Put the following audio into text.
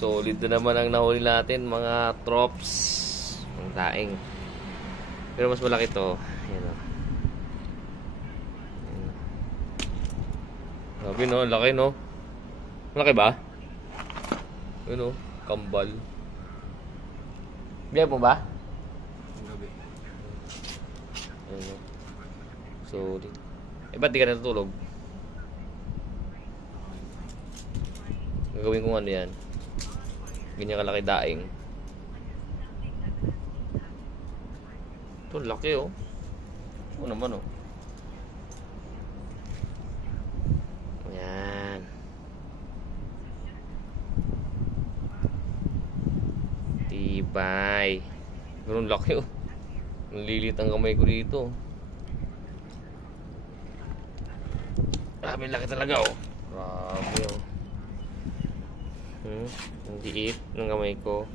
Solid na naman ang nahuli natin, mga trops. Ang daing. Pero mas malaki to. Ayan o. Sabi no, laki no. Malaki ba? Ayan o, kambal. Biyay mo ba? Ayan o. Solid. Ba't di ka natutulog? Gagawin ko ano yan. Ganyan kalaki daing. Ito laki oh. Oo naman oh. Yan. Tibay. Ganun laki oh. Nalilit ang kamay ko dito. Grabe laki talaga oh. Grabe oh. Ang liit ng kamay ko.